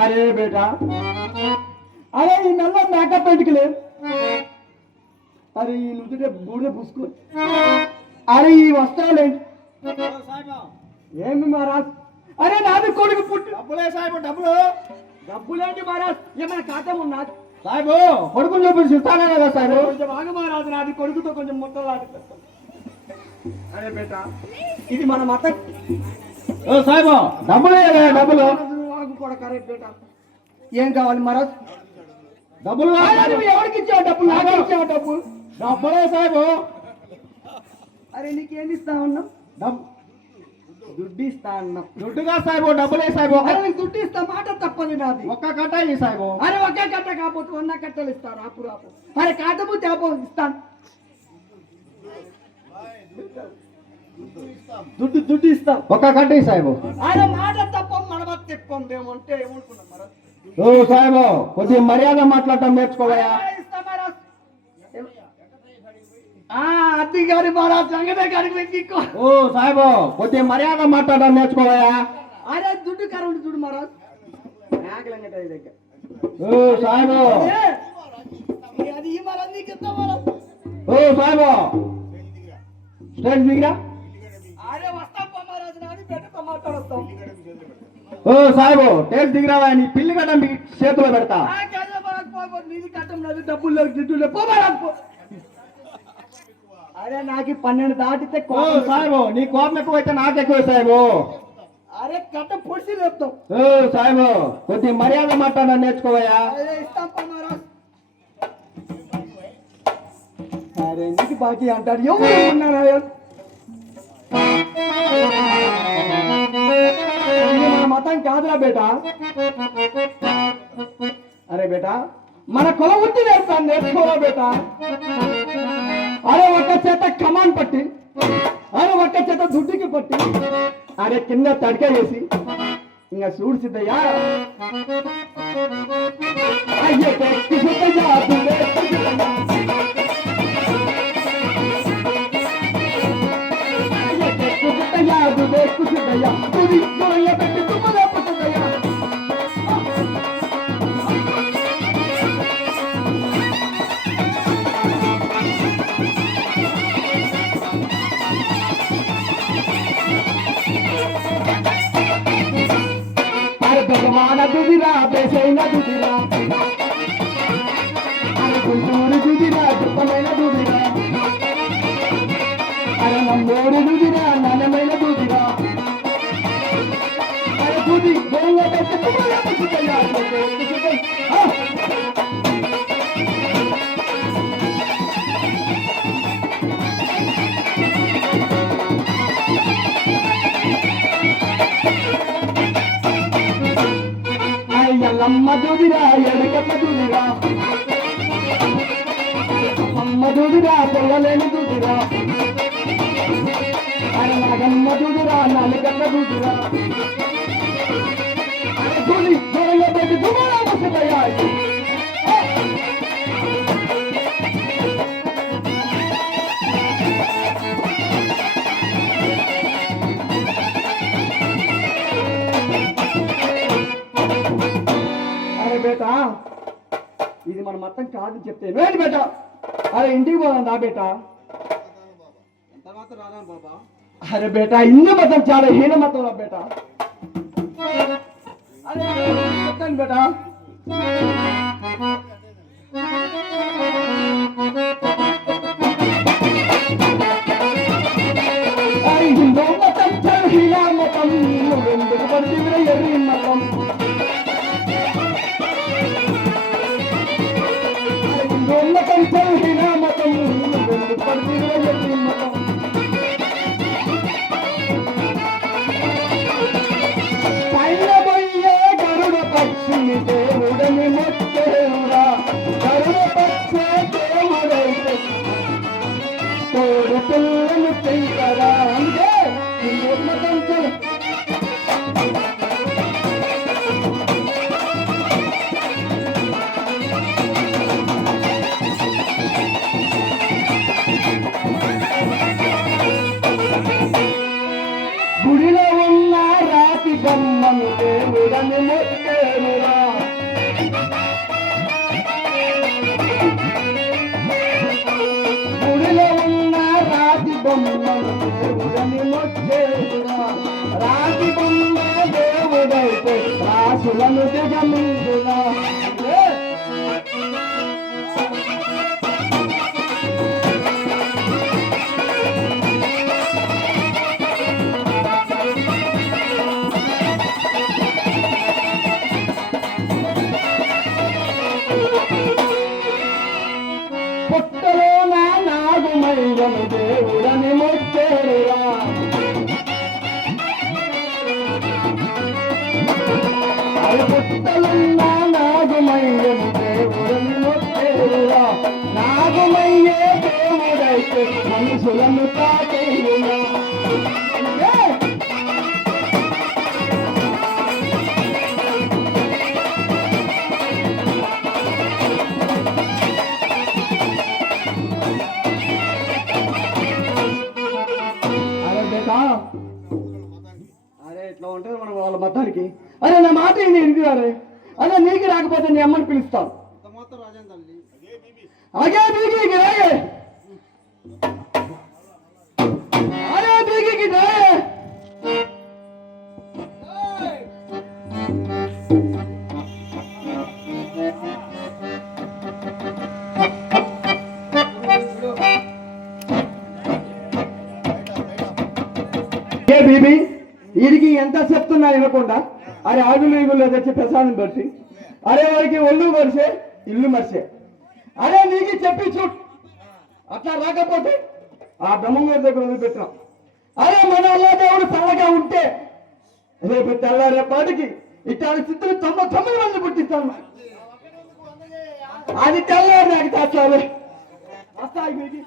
అరే బేటా, అరే ఈ నల్ల మేకప్ పెట్టుకులే, అరే ఈ నుదుటే బూడిద పూసుకో, అరే ఈ వస్త్రాలేంటి ఏమి మహారాజ్? అరే నాది కొడుకు పుట్టి డబ్బులే సాయిబు, డబ్బులు. డబ్బులేంటి మహారాజ్? ఏమైనా ఖాతం ఉన్నా సాయిబు కొడుకుని చూపించి ఇస్తానే కదా సాయిబు. కొంచెం ఆగు మహారాజు, నాది కొడుకుతో కొంచెం ముట్టలాడు. అరే బేటా, ఇది మన మత ఓ సాయిబు డబ్బులే కదా, డబ్బులు. ఆగు కూడా కరెక్ట్ బేటా. ఏం కావాలి మహారాజ్? డబ్బులు నువ్వు ఎవరికి ఇచ్చావు డబ్బులు? నాకు ఇచ్చావు డబ్బు? డబ్బులే సాయిబు. అరే నీకేం ఇస్తా ఉన్నావు? డబ్బు దుడ్డు ఇస్తా అన్నావు. దుడ్డుగా సాయిబు, డబ్బులే సాయిబు. అరే నీకు దుడ్డు ఇస్తా, మాట తప్పదు నాది. ఒక్క కట్ట ఈ సాయిబు. అరే ఒకే కట్ట కాకపోతే 100 కట్టలు ఇస్తారు. ఆపు రాపు. అరే కాటపు తేపో ఇస్తాను. దుడ్డు ఇస్తాం. ఒక్క కట్ట ఈ సాయిబు. అరే మాట తప్పం మనమ తిప్పం ఏమంటే ఏమనుకున్నాం మరి? ఓ సాయిబు కొద్దిగా మర్యాద మాట్లాడటం నేర్చుకోవయా. ఇస్తా మహారాజ్. అత్తి గారి మహారాజ్ సంగతే గారికి వెక్కికో. ఓ సాయిబు కొద్దిగా మర్యాద మాట్లాడటం నేర్చుకోవయా. అరే దుడ్డు కరెంట్ చూడు మహారాజ్. నాగలంగట దగ్గర. ఓ సాయిబు. అది ఈ మహారాజ్ నీకు ఇస్తా మహారాజ్. ఓ సాయిబు స్టేజ్ దిగిరా. అరే వస్తాం మహారాజ్, నాది పెట్టతో మాట్లాడొస్తాం. ఓ సాయిబు టేజ్ దిగిరావా, నీ పిల్లి గడ్డ మీ చేతిలో పెడతా. నీది కట్టం లేదు, డబ్బులు లేవు, జిడ్డు లేవు, పో మహారాజ్ పో. అరే నాకు 12 దాటితే ఓ సాయిబు నీ కోపం ఎక్కువైతే నాకు ఎక్కువ సాయిబు. అరే కట్ట పొడిచి లేపుతాం. ఓ సాయిబు కొద్దిగా మర్యాద మాట్లాడడం నేర్చుకోవయా. అరే ఇస్తాం మహారాజ్. అరే నీకు బాకీ అంటారు, ఎవరు ఉన్నారా? ఇది మన మతం కాదురా బేటా. అరే బేటా, మన కుల వృత్తి నేర్చుకోవా బేటా. అరే ఒక్క చేత కమాన్ పట్టి, అరే ఒక్క చేత దుడ్డుకి పట్టి, అరే కింద తడిక వేసి ఇంకా చూడు సిద్ధయ్యా. అయ్యే సిద్ధయ్యా, సిద్ధయ్యా తుది దొరయ్య పెట్టి తుమ్మలే పుట్టదయ్యా. అరే భగవాన దుదిరా, బేసైన దుదిరా, అరే గుంటూరు దుదిరా, దుప్పమైన దుదిరా, అరే నమ్మోడు దుదిరా, నాణ్యమైన దుదిరా, అరే దుది దొంగ పెట్టి తుమ్మలే పుట్టదయ్యా. ఎల్లమ్మ దుదిరా, ఎడకమ్మ దుదిరా, అమ్మ దుదిరా, పొల్లలేని దుదిరా, అరే నాగమ్మ దుదిరా, నాలుగమ్మ దుదిరా, అరే దుని దొరల పెట్టి దుమ్మలా ముసలయ్యా. బేటా ఇది మన మతం కాదు చెప్తే ఏంటి బేటా? అరే ఇంటికి పోదాం రా బేటా. అరే బేటా హిందూ మతం చాలా హీన మతం రా బేటా. అరే చెప్తాను బేటా. హిందూ మతం చాలా హీన మతం, నువ్వెందుకు పడితే ఎర్రి మతం. పైన పోయే గరుడ పక్షి దేవుడని మొత్తేవురా, గరుడ పక్షి దేవుడైతే తోడు పిల్లలు తింటారా. అంటే హిందూ మతం బొమ్మను దేవుడని మొక్కేరురా గుడిలో ఉన్న రాతి బొమ్మను దేవుడని మొక్కేరురా రాతి బొమ్మ దేవుడైతే రాసులను దిగమిందురా పుట్టలో నా నాగుమయ్యను దేవుడని మొక్కేరురా అది పుట్టలున్న నాగుమయ్యను దేవుడని మొక్కేరురా నాగుమయ్యే దేవుడైతే మనుషులను తాకేయురా అరే ఇట్లా ఉంటుంది మనం వాళ్ళ మతానికి అరే నా మాట నేను అరే అదే నీకు రాకపోతే నీ అమ్మని పిలుస్తాను అగే బీగికి రాయే అరే బీగికి రాయే ఏ బీబీ వీడికి ఎంత చెప్తున్నా వినకుండా అరే ఆగులు ఈగులు తెచ్చి ప్రసాదం పరిచి అరే వాడికి ఒళ్ళు మరిసే ఇల్లు మరిసే అరే నీకు చెప్పి చూడు అట్లా రాకపోతే ఆ బ్రహ్మంగారి దగ్గర వదిలిపెట్టాం అరే మన అల్లా దేవుడు చల్లగా ఉంటే రేపు తెల్లారేపాటికి ఇట్లాంటి స్థితులు 99 మంది పుట్టిస్తాను అది తెల్లారి నాకు తెచ్చాలి వస్తాయి మీకు